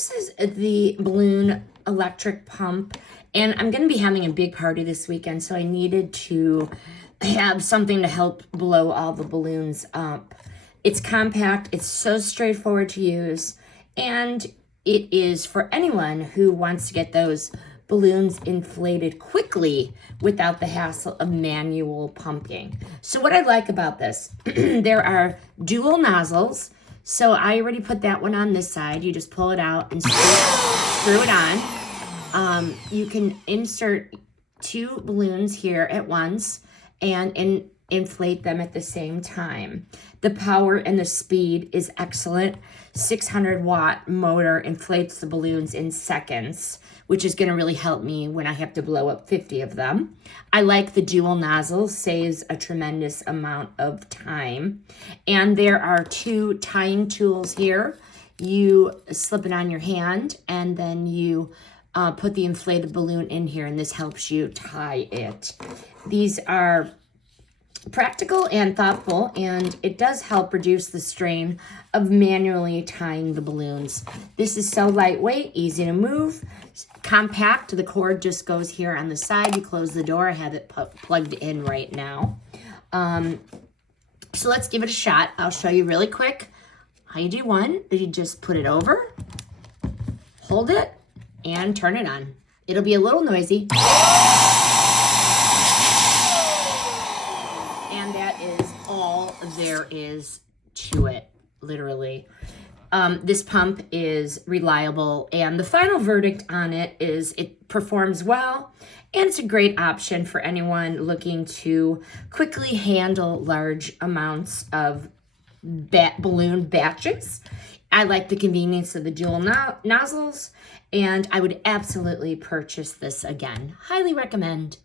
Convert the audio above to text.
this is the balloon electric pump, and I'm going to be having a big party this weekend, so I needed to have something to help blow all the balloons up. It's compact, it's so straightforward to use, and it is for anyone who wants to get those balloons inflated quickly without the hassle of manual pumping. So what I like about this, there are dual nozzles. So I already put that one on this side. You just pull it out and screw it on. You can insert 2 balloons here at once and inflate them at the same time. The power and the speed is excellent. 600-watt motor inflates the balloons in seconds, which is going to really help me when I have to blow up 50 of them. I like the dual nozzles, saves a tremendous amount of time. And there are 2 tying tools here. You slip it on your hand, and then you put the inflated balloon in here, and this helps you tie it. These are practical and thoughtful, and it does help reduce the strain of manually tying the balloons. This is so lightweight, easy to move, compact. The cord just goes here on the side. You close the door. I have it plugged in right now. So let's give it a shot. I'll show you really quick how you do one. You just put it over, hold it, and turn it on. It'll be a little noisy. And that is all there is to it, literally. This pump is reliable, and the final verdict on it is it performs well, and it's a great option for anyone looking to quickly handle large amounts of balloon batches. I like the convenience of the dual nozzles, and I would absolutely purchase this again. Highly recommend.